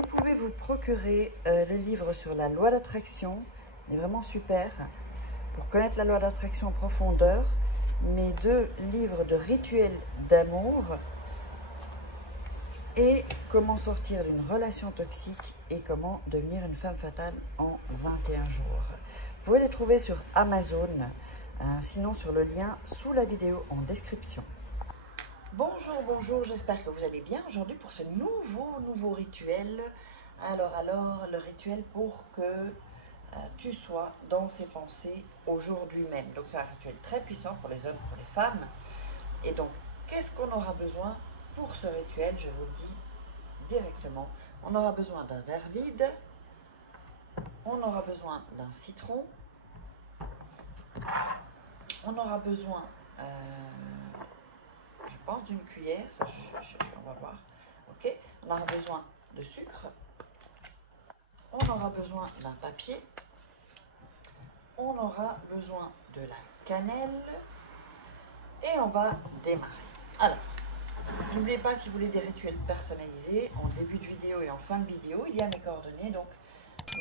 Vous pouvez vous procurer le livre sur la loi d'attraction. Il est vraiment super pour connaître la loi d'attraction en profondeur. Mes 2 livres de rituels d'amour et comment sortir d'une relation toxique et comment devenir une femme fatale en 21 jours. Vous pouvez les trouver sur Amazon, sinon sur le lien sous la vidéo en description. Bonjour, bonjour, j'espère que vous allez bien aujourd'hui pour ce nouveau rituel. Alors, le rituel pour que tu sois dans ses pensées aujourd'hui même. Donc c'est un rituel très puissant pour les hommes, pour les femmes. Et donc, qu'est-ce qu'on aura besoin pour ce rituel? Je vous le dis directement. On aura besoin d'un verre vide. On aura besoin d'un citron. On aura besoin, je pense, d'une cuillère. Ça, on va voir. Ok. On aura besoin de sucre. On aura besoin d'un papier. On aura besoin de la cannelle. Et on va démarrer. Alors, n'oubliez pas, si vous voulez des rituels personnalisés, en début de vidéo et en fin de vidéo, il y a mes coordonnées. Donc,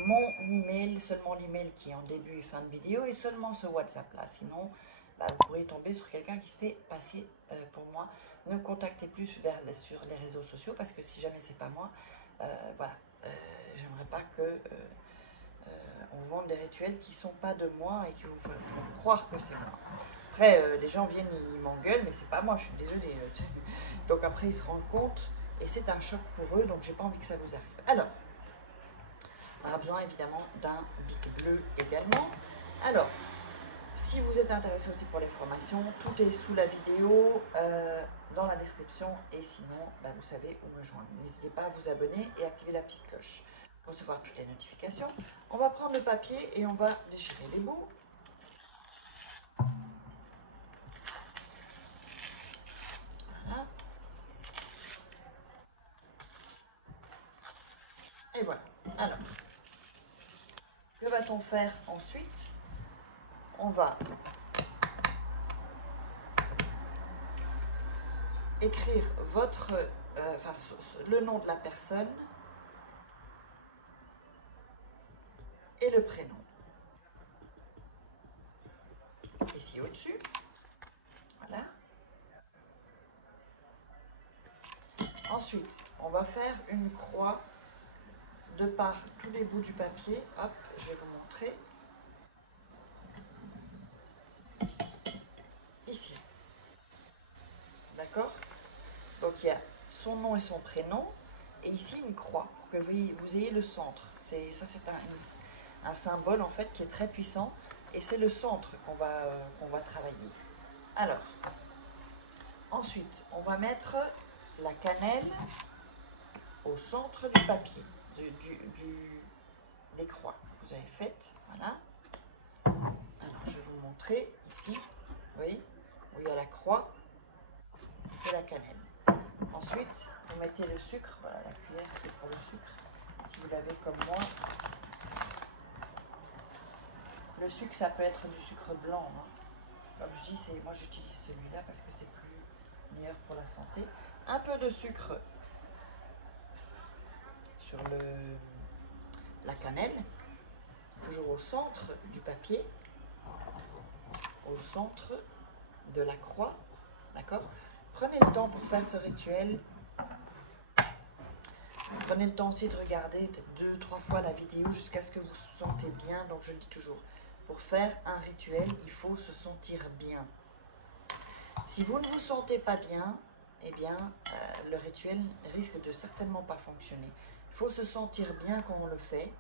mon email, seulement l'email qui est en début et fin de vidéo, et seulement ce WhatsApp-là. Sinon, vous pourrez tomber sur quelqu'un qui se fait passer pour moi. Ne me contactez plus sur les réseaux sociaux, parce que si jamais c'est pas moi, voilà, j'aimerais pas que on vende des rituels qui sont pas de moi et qui vous font croire que c'est moi. Après, les gens viennent, ils m'engueulent, mais c'est pas moi, je suis désolée. Donc après, ils se rendent compte, et c'est un choc pour eux, donc j'ai pas envie que ça vous arrive. Alors, on aura besoin évidemment d'un bic bleu également. Alors, si vous êtes intéressé aussi pour les formations, tout est sous la vidéo, dans la description, et sinon, vous savez où me joindre. N'hésitez pas à vous abonner et activer la petite cloche pour recevoir toutes les notifications. On va prendre le papier et on va déchirer les bouts. Voilà. Et voilà. Alors, que va-t-on faire ensuite? On va écrire le nom de la personne et le prénom. Ici au-dessus. Voilà. Ensuite, on va faire une croix de par tous les bouts du papier. Hop, je vais vous montrer. Ici. D'accord? Donc il y a son nom et son prénom. Et ici une croix, pour que vous ayez le centre. Ça c'est un symbole en fait qui est très puissant. Et c'est le centre qu'on va travailler. Alors, ensuite, on va mettre la cannelle au centre du papier, des croix que vous avez faites. Voilà. Alors, je vais vous montrer ici, vous voyez, où il y a la croix et la cannelle. Ensuite, vous mettez le sucre, voilà la cuillère c'est pour le sucre, si vous l'avez comme moi. Le sucre, ça peut être du sucre blanc, hein. Comme je dis, moi j'utilise celui-là parce que c'est meilleur pour la santé. Un peu de sucre sur la cannelle, toujours au centre du papier, au centre de la croix, d'accord? Prenez le temps pour faire ce rituel. Prenez le temps aussi de regarder peut-être 2-3 fois la vidéo jusqu'à ce que vous vous sentez bien. Donc je le dis toujours, pour faire un rituel, il faut se sentir bien. Si vous ne vous sentez pas bien, eh bien, le rituel risque de certainement pas fonctionner. Il faut se sentir bien quand on le fait,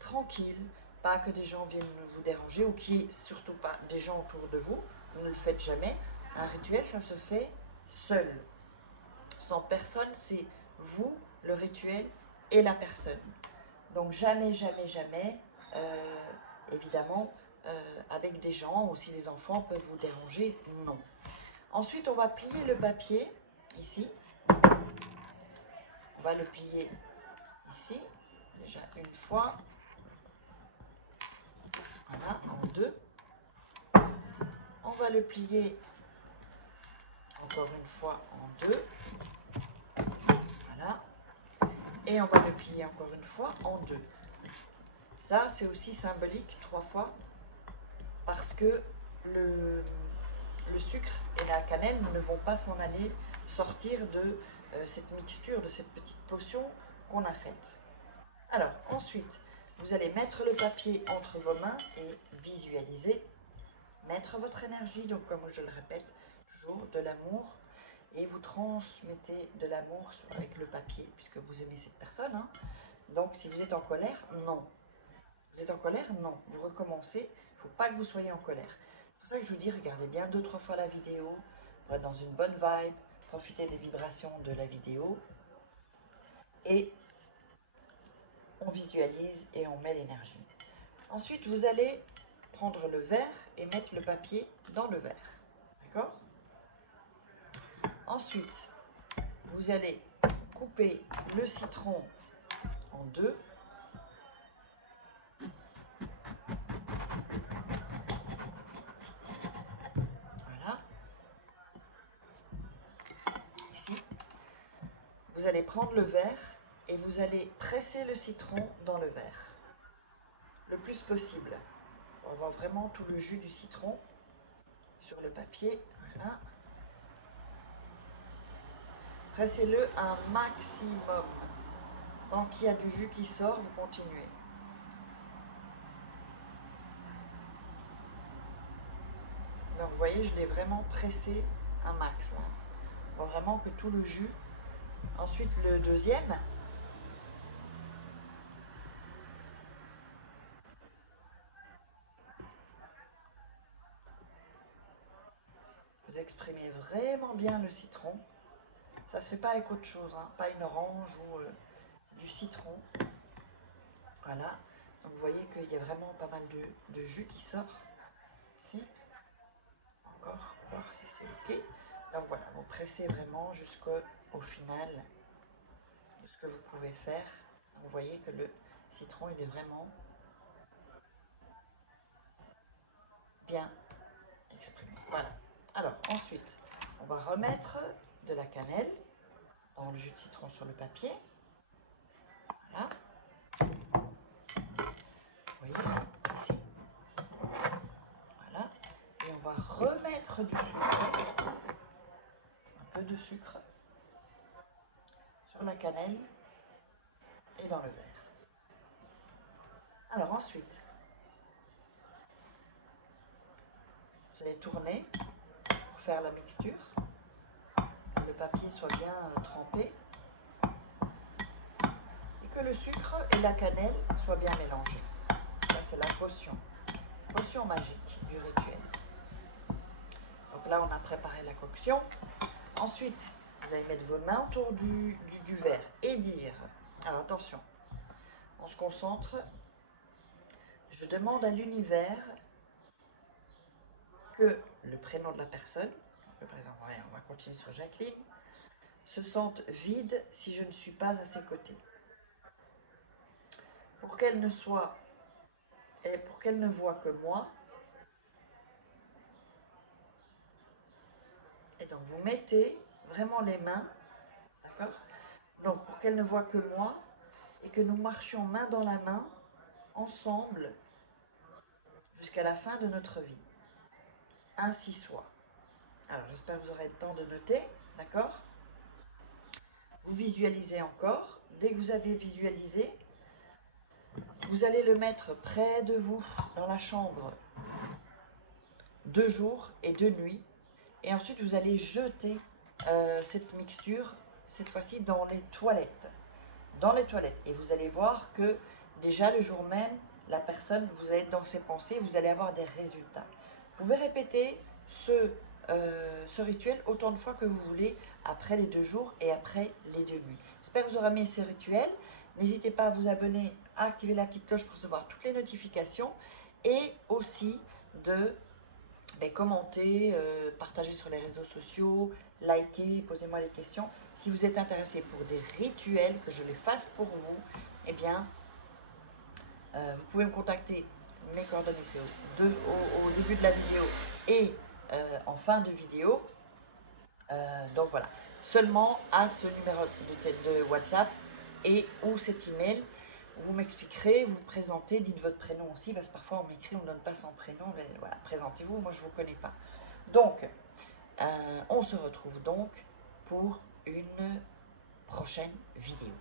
tranquille, pas que des gens viennent vous déranger ou qu'il n'y ait surtout pas des gens autour de vous. Ne le faites jamais. Un rituel, ça se fait seul. Sans personne, c'est vous, le rituel et la personne. Donc jamais, jamais, jamais, évidemment, avec des gens ou si les enfants peuvent vous déranger, non. Ensuite, on va plier le papier, ici. On va le plier ici, déjà une fois. Voilà, en 2. On va le plier encore une fois en 2. Voilà. Et on va le plier encore une fois en deux. Ça, c'est aussi symbolique 3 fois parce que le sucre et la cannelle ne vont pas s'en aller sortir de cette mixture, de cette petite potion qu'on a faite. Alors, ensuite, vous allez mettre le papier entre vos mains et visualiser, mettre votre énergie, donc comme je le répète, toujours de l'amour, et vous transmettez de l'amour avec le papier, puisque vous aimez cette personne. Hein. Donc, si vous êtes en colère, non. Vous êtes en colère, non. Vous recommencez, il ne faut pas que vous soyez en colère. C'est pour ça que je vous dis, regardez bien 2-3 fois la vidéo, pour être dans une bonne vibe, profitez des vibrations de la vidéo, et on visualise et on met l'énergie. Ensuite, vous allez prendre le verre et mettre le papier dans le verre. D'accord? Ensuite, vous allez couper le citron en deux. Voilà. Ici. Vous allez prendre le verre et vous allez presser le citron dans le verre. Le plus possible. On va voir vraiment tout le jus du citron sur le papier. Voilà. Pressez-le un maximum. Tant qu'il y a du jus qui sort, vous continuez. Donc vous voyez, je l'ai vraiment pressé un max. Là. Pour vraiment que tout le jus. Ensuite, le deuxième. Vous exprimez vraiment bien le citron. Ça ne se fait pas avec autre chose, hein, pas une orange ou c'est du citron. Voilà. Donc vous voyez qu'il y a vraiment pas mal de jus qui sort. Ici. Encore, voir si c'est ok. Donc voilà, vous pressez vraiment jusqu'au final de ce que vous pouvez faire. Vous voyez que le citron, il est vraiment bien exprimé. Voilà. Alors ensuite, on va remettre de la cannelle dans le jus de citron sur le papier. Voilà. Vous voyez, ici. Voilà. Et on va remettre du sucre, un peu de sucre, sur la cannelle et dans le verre. Alors ensuite, vous allez tourner pour faire la mixture. Que le papier soit bien trempé et que le sucre et la cannelle soient bien mélangés. Ça, c'est la potion magique du rituel. Donc là, on a préparé la coction. Ensuite, vous allez mettre vos mains autour du verre et dire, alors attention, on se concentre, je demande à l'univers que le prénom de la personne, par exemple, on va continuer sur Jacqueline, se sente vide si je ne suis pas à ses côtés. Pour qu'elle ne soit, et pour qu'elle ne voie que moi. Et donc vous mettez vraiment les mains, d'accord? Donc pour qu'elle ne voie que moi et que nous marchions main dans la main, ensemble, jusqu'à la fin de notre vie. Ainsi soit. Alors j'espère que vous aurez le temps de noter, d'accord? Vous visualisez encore. Dès que vous avez visualisé, vous allez le mettre près de vous, dans la chambre, 2 jours et 2 nuits. Et ensuite, vous allez jeter cette mixture, cette fois-ci, dans les toilettes. Dans les toilettes. Et vous allez voir que déjà le jour même, la personne, vous allez être dans ses pensées, vous allez avoir des résultats. Vous pouvez répéter ce rituel autant de fois que vous voulez après les 2 jours et après les 2 nuits. J'espère que vous aurez aimé ce rituel. N'hésitez pas à vous abonner, à activer la petite cloche pour recevoir toutes les notifications et aussi de commenter, partager sur les réseaux sociaux, liker, posez-moi des questions. Si vous êtes intéressé pour des rituels, que je les fasse pour vous, eh bien, vous pouvez me contacter. Mes coordonnées, c'est au début de la vidéo et en fin de vidéo. Donc voilà, seulement à ce numéro de WhatsApp, et ou cet email. Vous m'expliquerez, vous vous présentez, dites votre prénom aussi, parce que parfois on m'écrit, on ne donne pas son prénom. Mais voilà, présentez-vous, moi je ne vous connais pas. Donc, on se retrouve donc pour une prochaine vidéo.